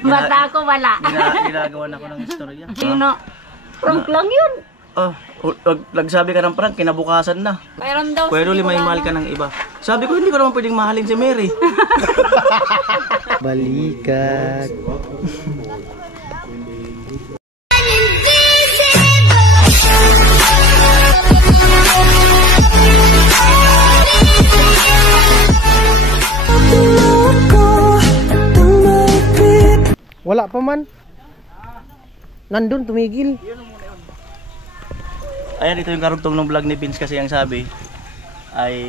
Basta ako wala. Ginagawan ako ng istorya. Sino? Prank lang yun. Nagsabi ka ng prank, kinabukasan na. Mayroon daw. Pwede ulit may mahal ka ng iba. Sabi ko, hindi ko naman pwedeng mahalin si Mary. Balikat. Wala pa man. Nandun, tumigil. Ayan, ito yung karugtong ng vlog ni Vince kasi ang sabi ay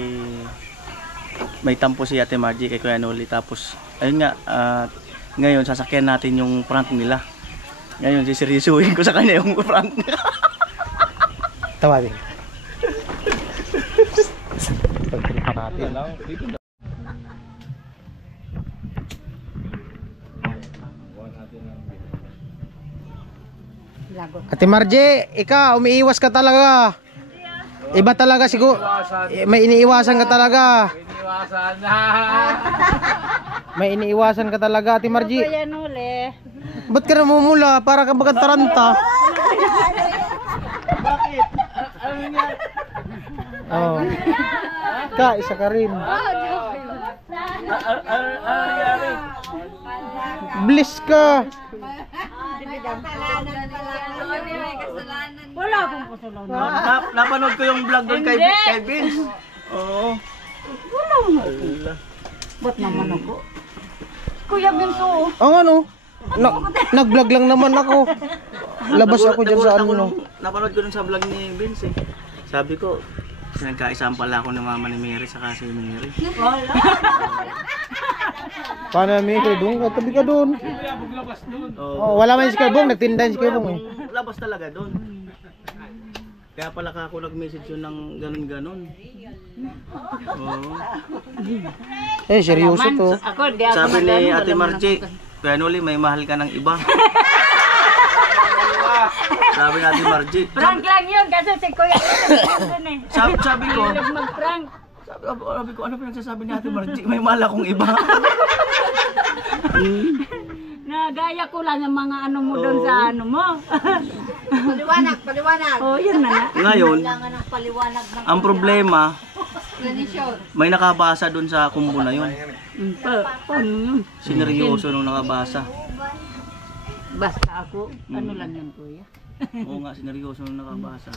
may tampo si Ate Margie kay Kuya Noli. Tapos, ayun nga, ngayon sasakyan natin yung prank nila. Ngayon, siseryosuhin ko sa kanya yung prank nila. Tawagin. Pagtripa natin. Ate Margie, ikaw, umiiwas ka talaga. Iba talaga siguro. May iniiwasan ka talaga. May iniiwasan ka talaga, Ate Margie. Kuya Noli. Ba't ka namumula? Para ka bagang taranta. Bakit? Ano nga? Oh. Ka, isa ka rin. Ano nangyari? Bliss ka. Wala akong kasalanan. Napanood ko yung vlog doon kay Vince. Oo. Wala mo. Ba't naman ako? Kuya Binso. Ang ano? Nag-vlog lang naman ako. Labas ako dyan sa ano. Napanood ko dun sa vlog ni Vince eh. Sabi ko, nagkaisang pala ako ng mama ni Mary saka si Mary. Paano na Mary doon? Tabi ka doon. Oh, wala man si Karbong, nagtinda si Karbong eh. Labas talaga doon. Kaya pala ka ako nag-message yun ng ganun-ganun. Oo. Eh, seryoso to. Sabi ni Ate Margie, Kuya Noli, may mahal ka ng iba. Sabi ni Ate Margie. Prank lang yun kasi si Kuya Sabi ko, mag-prank. sabi ko, ano pinagsasabi ni Ate Margie? May mahal akong iba. Nagaya ko lang yung mga ano mo doon sa ano mo. Paliwanag. Oh, yun na. Ngayon, Kailangan ng paliwanag ng ang problema, may nakabasa doon sa kumbo na yun. Paano yun? Sineryoso nung nakabasa. Basta ako, ano lang yun kuya. Oo nga, sineryoso nung nakabasa.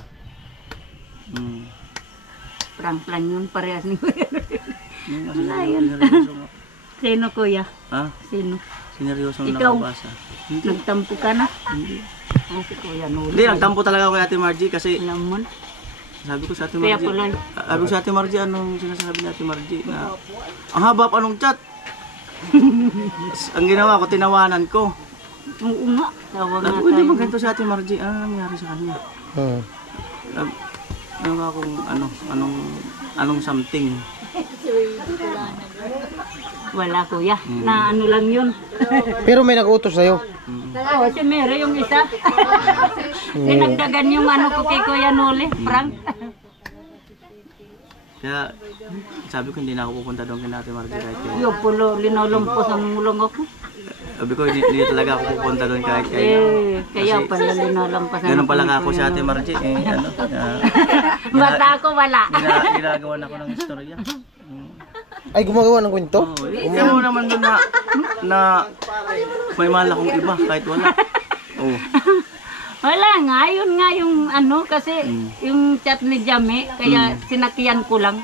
Prank lang yun, parehas ni kuya. Wala yun. Sineryoso nga. Sino kuya? Ha? Sino? Sineryoso nung Ikaw? nakabasa. Nagtampo ka na? Hindi. Si Kuya Noli. Hindi, nagtampo talaga ako kay Ate Margie kasi Alam mo? sabi ko sa Ate Kaya Margie. pala. Sabi ko sa Ate Margie, anong sinasabi ni Ate Margie na ang haba pa nung chat. Ang ginawa ko, tinawanan ko. Oo nga. Tawag nga Hindi tayo. ba ganito si Ate Margie? Ano nangyari sa kanya? Ano akong anong something. Wala kuya. Na ano lang yun. Pero may nag-utos sa'yo. Oo, si Mary yung isa. Dinagdagan yung ano ko kay Kuya Noli. Prank. Kaya sabi ko hindi na ako pupunta doon kay Ate Margie kahit kayo. Yung pulo, linolumpos ang mulong ako. Sabi ko hindi talaga ako pupunta doon kahit kayo. Kaya pala linolumpos ang Ganun pala ako si Ate Margie. Basta ako wala. Ginagawan ako ng istorya. Ay, gumagawa ng kwento? Ikaw naman doon na may mahal akong iba kahit wala. Oh. Wala nga, yun nga yung ano kasi yung chat ni Jame, kaya sinakiyan ko lang.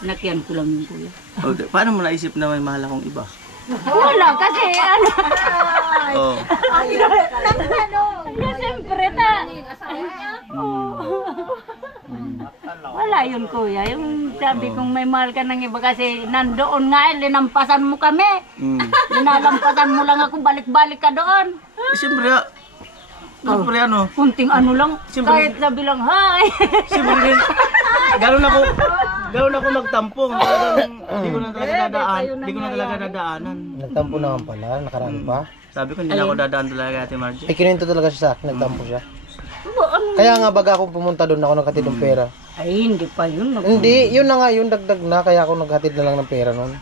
Sinakiyan ko lang yung kuya. Okay. Paano mo naisip na may mahal akong iba? Wala kasi ano. Oh. Siyempre ta. Wala yun kuya, yung sabi kong may mahal ka ng iba kasi nandoon nga linampasan mo kami. Linalampasan mo lang ako, balik-balik ka doon. Siyempre ano? Kunting ano lang, kahit sabi lang, hi! Siyempre gano'n ako magtampo. Hindi ko na talaga dadaanan. Nagtampo naman pala, nakaraan pa. Sabi ko hindi na ako dadaan talaga Ate Margie. Ay, kinuwento talaga siya sa akin, nagtampo siya. Kaya nga baga ako pumunta doon, ako naghatid ng pera. Ay, hindi pa yun. Hindi, yun na nga, yun dagdag na, kaya ako naghatid na lang ng pera noon.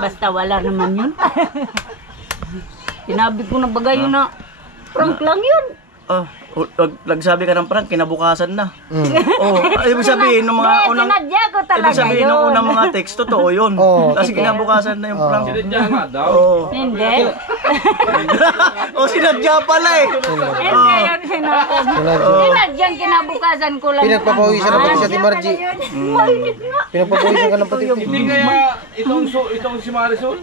Basta wala naman yun. Sinabi ko na bagay yun na prank lang yun. Nagsabi ka ng prank, kinabukasan na. Ibig sabihin, nung mga unang... Sinadya ko talaga Ibig sabihin, yun. nung unang mga text, totoo yun. Kasi kinabukasan na yung prank. Sinadya nga daw. Hindi. Sinadya pala eh. Hindi yun sinadyang kinabukasan ko lang. Pinagpapawisan na pati si Ate Margie. Mainit nga. Pinagpapawisan ka ng pati. Hindi kaya itong si Marisol?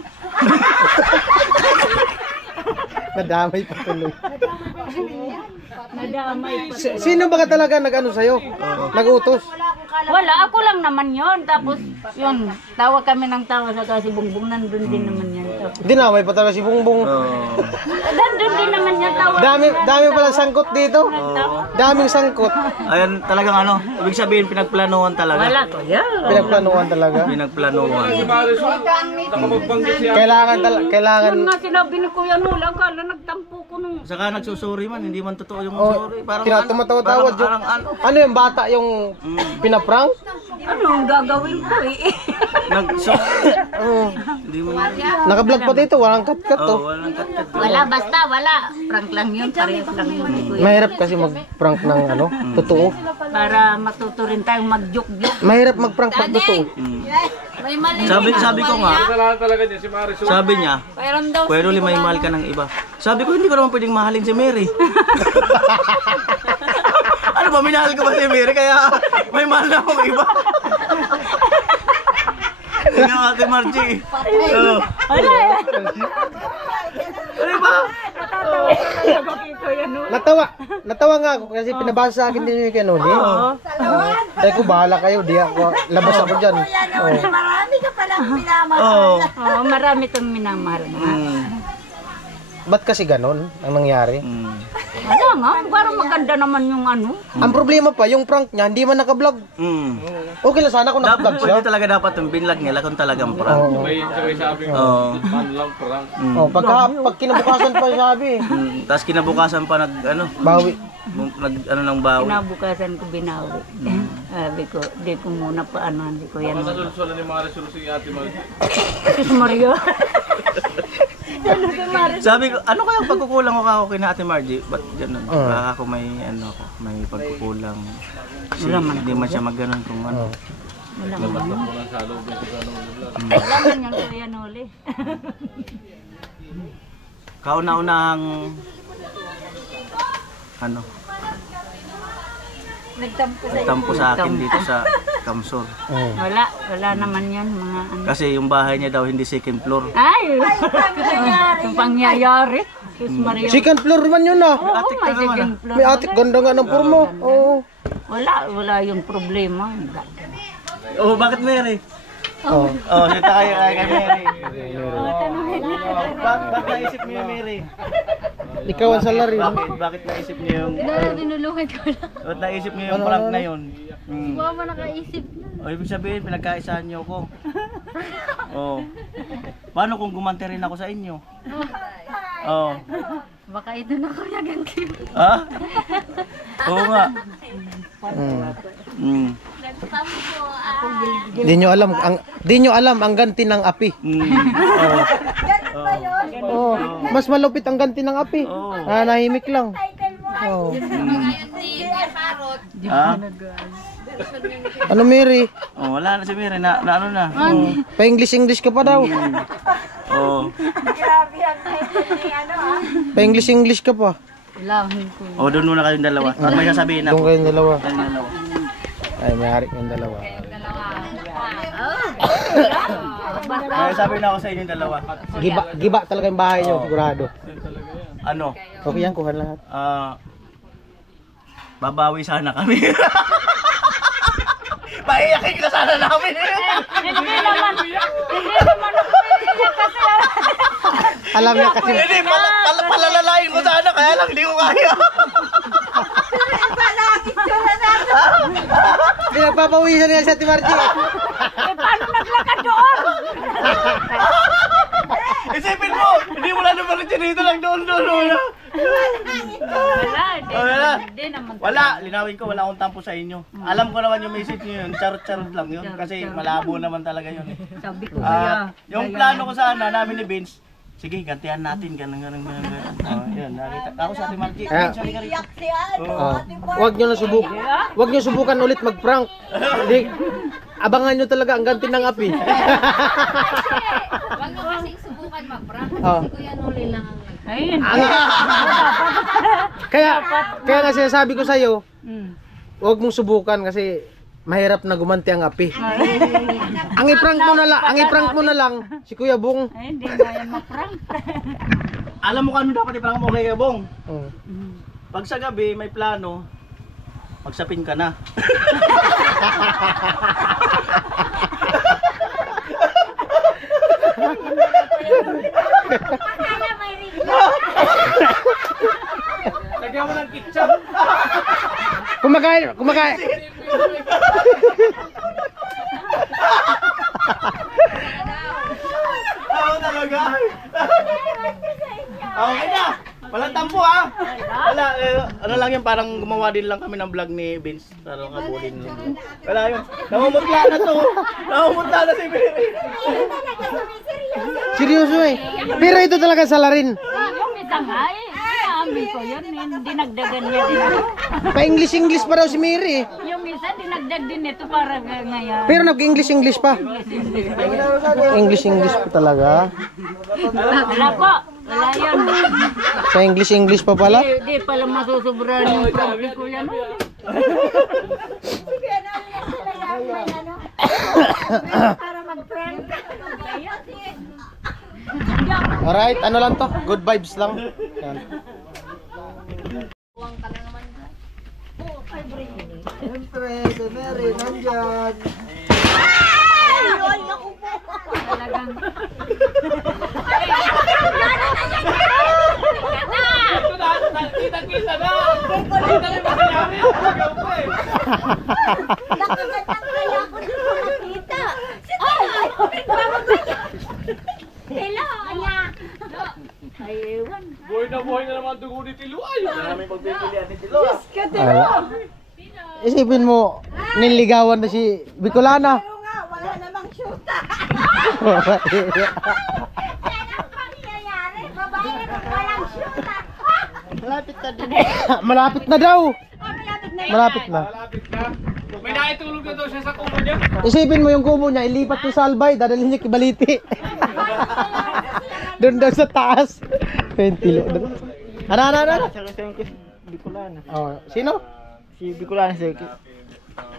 Nadamay pa tuloy. Nadamay pa. Sino ba ka talaga nag-ano sa'yo? Nag-utos? Wala, ako lang naman yun. Tapos, yun, tawa kami ng tawa sa kasi Bungbong, nandun din naman yan. Tapos, Dinamay pa talaga si Bungbong. nandun din naman yan, tawa. Dami pala sangkot dito. Daming sangkot. Ayan, talagang ano, ibig sabihin, pinagplanuhan talaga. Wala ko, yeah. Pinagplanuhan talaga. Pinagplanuhan. Si Marisol, nakapagbanggit siya. Kailangan Yun nga sinabi ni Kuya Nula, akala nagtampo ko nung... Saka nagsusuri man, hindi man totoo yung sorry. Parang tumatawa-tawa. parang Ano yung bata yung pinaprank? Ano ang gagawin ko eh? Hindi mo Naka-vlog pa dito, walang cut-cut to. walang kat-kat. Wala, basta wala. Prank lang yun, parehas lang yun ni Kuya. Mahirap kasi mag-prank ng ano, totoo. Para matuto rin tayong mag-joke-joke. Mahirap mag-prank pag totoo. May mali. Sabi ko nga, Kasalanan talaga niya si Marisol. sabi niya, Mayroon daw. pwede ulit may mahal ka ng iba. Sabi ko, hindi ko naman pwedeng mahalin si Mary. Ano ba, minahal ko ba si Mary? Kaya may mahal na akong iba. Hindi nga Ate Margie. Wala eh. Ano ba? Natawa nga ako kasi pinabasa sa akin din yung kanuli. Sabi ko, bahala kayo, di ako, labas ako dyan. Marami ka palang minamahal. Oo. Oo, marami itong minamahal nga. Ba't kasi ganon ang nangyari? Wala nga, parang maganda naman yung ano. Ang problema pa, yung prank niya, hindi man naka-vlog. Okay lang sana kung naka-vlog siya. Pwede talaga dapat yung binlag nila kung talagang prank. May sabi nga, man lang prank. Pag kinabukasan pa sabi, Tapos kinabukasan pa bawi. ng bawi. Kinabukasan ko binawi. Sabi ko, di ko muna pa ano, hindi ko yan. Nasulsulan ni Marisol si Ate Marisol. Sus Mario. Sabi ko, ano kaya pagkukulang ko ako kina Ate Margie? Ba't gano'n? Baka ako may pagkukulang. Kasi hindi man siya magganon kung ano. Wala man. Walang salubin ko gano'n. Wala man yan Kuya Noli. Kauna-unahang nagtampo sa akin dito sa Kamsur. Wala naman yan mga ano. Kasi yung bahay niya daw hindi second floor. Ay! Yung pangyayari. Sus Mario. Second floor man yun ah. Oo, may second floor. May atik, ganda nga ng forma. Oo. Wala yung problema. Oh, bakit Mary? Oh. Sita kayo kay Mary. Bakit naisip niyo yung Mary? Ikaw ang salary. Bakit naisip niyo yung... Dinulungan ko lang. Bakit naisip niyo yung prank na yun? Mama nakaisip na. Ibig sabihin, pinagkaisahan niyo ko. Paano kung gumanti rin ako sa inyo? Baka ito na Kuya Ganti. Ha? Oo nga. Di nyo alam ang ganti ng api. Oh, mas malupit ang ganti ng api. Nahimik lang. Oh. Ha? Ano Mary? Wala na si Mary. Na ano na? Pa-English ka pa daw. Pa-English ka pa. Ilahin ko. Doon muna kayong dalawa. At may sasabihin ako. Doon kayong dalawa. Kayong dalawa. Ay, may hari kayong dalawa. May sabihin ako sa inyo dalawa. Giba talaga yung bahay nyo, sigurado. Ano? Okay yan, kuha lahat. Babawi sana kami. Paiyakin ka sana namin. Hindi naman ako iiyak kasi. Alam niya kasi. Hindi, palalalain ko sana, kaya lang hindi ko kaya. Pinagpapawisan niya sa Ate Margie. Paano naglakad doon? Isipin mo, hindi mo na naman dito lang doon. Wala, Hindi naman. Wala, linawin ko, wala akong tampo sa inyo. Alam ko naman yung message niyo yun, charot-charot lang yun. Kasi malabo naman talaga yun. Sabi ko kaya. Yung plano ko sana namin ni Vince, sige, gantihan natin, ganun. Yun, nakita. Ako sa Ate Margie, Vince, halika rito. Huwag nyo na Huwag nyo subukan ulit mag-prank. Hindi. Abangan nyo talaga ang ganti ng api. Huwag mo kasing subukan mag-prank. Oh. Kasi Kuya Noli lang ang Ayun. Kaya nga sinasabi ko sa'yo, Hmm. huwag mong subukan kasi mahirap na gumanti ang api. Ang i-prank mo na lang si Kuya Bong. Ay, hindi na yan ma-prank. Alam mo kung ano dapat iprank mo kay Bong? Oh. Pag sa gabi may plano, magsapin ka na. Lagyan mo ng ketchup. Kumakain. Oo talaga. Okay na. Walang tampo ha. Wala, ano lang yun, parang gumawa din lang kami ng vlog ni Vince. Parang kabulin lang. Wala yun. Namumutla na to. Namumutla na si Vince. Seryoso eh. Pero ito talaga salarin. Yung isa nga eh. Inaamin ko yun. Dinagdagan niya din ako. Pa-English pa daw si Mary eh. Yung isa dinagdag din ito para ngayon. Pero nag-English pa. English pa talaga. Wala po. Wala yun. Sa English pa pala. Di pala masusobra yung probi ko yan. para mag-prank. Alright, ano lang to? Good vibes lang. Yan. Siyempre, si Mary nandyan. Talagang. Kita na. Kita na ba nangyari? Nakakatak kaya ako dito makita. Hello, Anya. Ay, ewan. Buhay na naman dugo ni Tilo. Ay, Maraming pagpipilian ni Tilo. Isipin mo, niligawan na si Bicolana. Pero nga, wala namang syuta. Yan ang pangyayari. Babae na walang syuta. Malapit na daw. Malapit na. Malapit na. malapit na. May naitulog na daw siya sa kumo niya. Isipin mo yung kumo niya, ilipat yung salbay, dadalhin niya kibaliti. Doon daw sa taas. Pentilo. Ano? Bicolana. Oh, sino? Si Bicolana,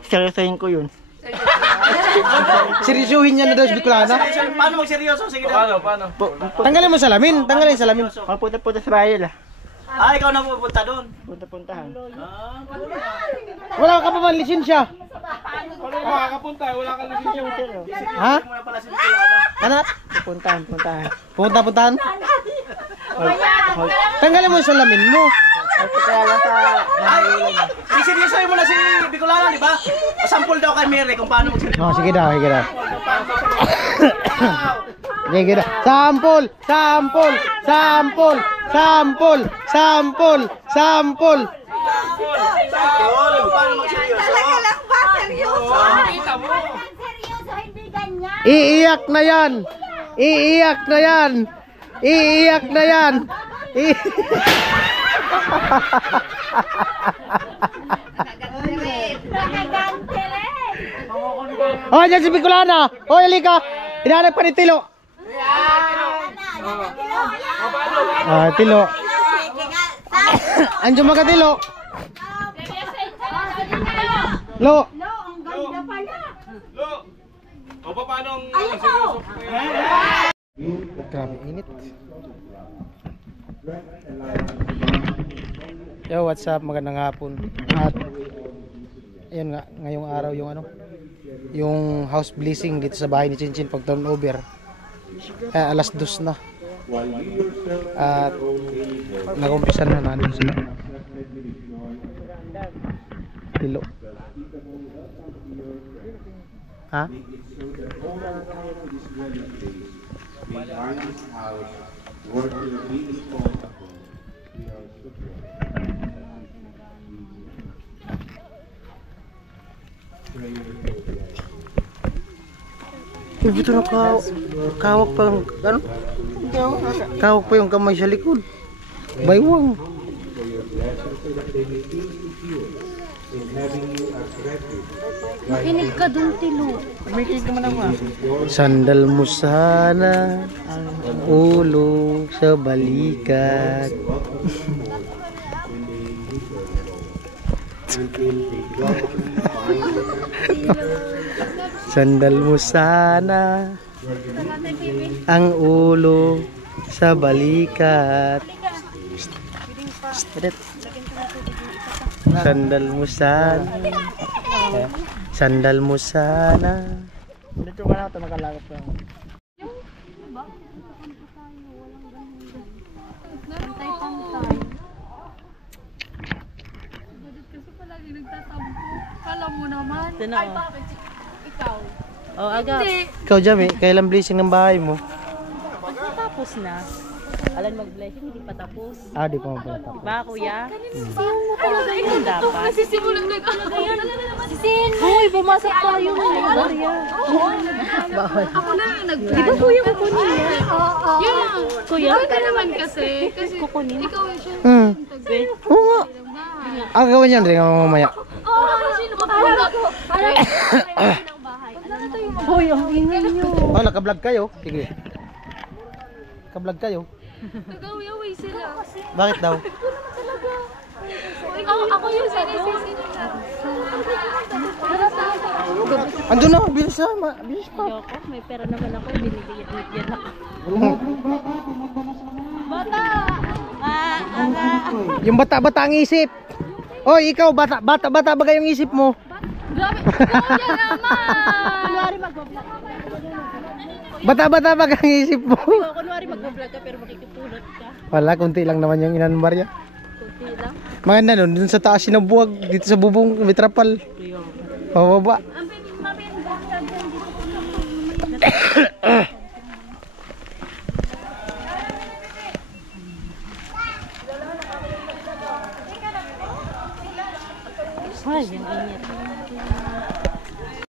seryosohin ko yun. Seryosuhin niya na daw si Bicolana. Paano magseryoso? Sige na. Paano? Tanggalin mo salamin, tanggalin yung salamin. Punta sa Israel ah. Ikaw na pupunta doon. Puntahan. Wala ka pa man lisensya. Paano makakapunta? Wala kang lisensya. Ha? Muna pala si Bicolana. Ano? Puntahan. Tanggalin mo yung salamin mo. Seryosohin mo na si Bicolana, di ba? Sample daw kay Mary kung paano magseryoso. Oh, sige daw. Sige daw. Sampol. Paano magseryoso? Talaga lang ba? Seryoso? Kita mo. Seryoso, hindi ganyan. Iiyak na yan. Nakagante rin. Oh, dyan si Bicolana. Oh, halika. Hinahanap pa ni Tilo. Tilo. Andiyan mga Tilo. Lo. Ang ganda pala. Lo. O paano ang seryoso? Grabe init. Yo, what's up? Magandang hapon. At ayun nga, ngayong araw yung house blessing dito sa bahay ni Chinchin pag turnover. Alas 2 na. At nag-umpisa na nandun sila. Tilo. Ha? Ito na kawak pa yung, ano? Kawak pa yung kamay sa likod. Baywang. Makinig ka dun, Tilo. Makinig naman ako. Sandal mo sana ang ulo sa balikat. Sandal mo sana ang ulo sa balikat. Sandal mo sana. Sandal mo sana. Dito ka na ito makalakot lang. Pantay-pantay. Kasi palagi nagtatampo. Kala mo naman. Ay, bakit? Ikaw. Oh, aga. Ikaw, Jami, kailan blessing ng bahay mo? Tapos na. Alan mag-blessing, hindi pa tapos. Ah, di pa mapatapos. Ba, kuya? Talaga yun dapat. Nasisimulan na talaga yan. Sisin! Hoy, pumasok tayo. Ako na yung Di ba kuya kukunin niya? Oo. Yeah. Kuya? Ka naman kasi. Kasi Kukunin? ikaw yung siya. Oo nga. Ah, gawin yan rin ang mamaya. Sino ba talaga? Hoy, ang ingay niyo. Oh, naka-vlog kayo. Sige. Naka-vlog kayo. Nagaway sila. Bakit daw? Ako yung sinisisi nila. Ando na, bilis na. Bilis pa. Yoko, may pera naman ako. Binigyan ako. Yung bata-bata ang isip. Oy, ikaw, bata ba kayong isip mo? Grabe. Ikaw yan naman. Kunwari mag-vlog. Bata-bata ba kang isip mo? Kunwari mag-vlog ka pero makikipulot ka. Wala, kunti lang naman yung inanumbar niya. Kunti lang. Maganda nun, dun sa taas sinubuwag, dito sa bubong, may trapal. Pababa. Ay, yung init.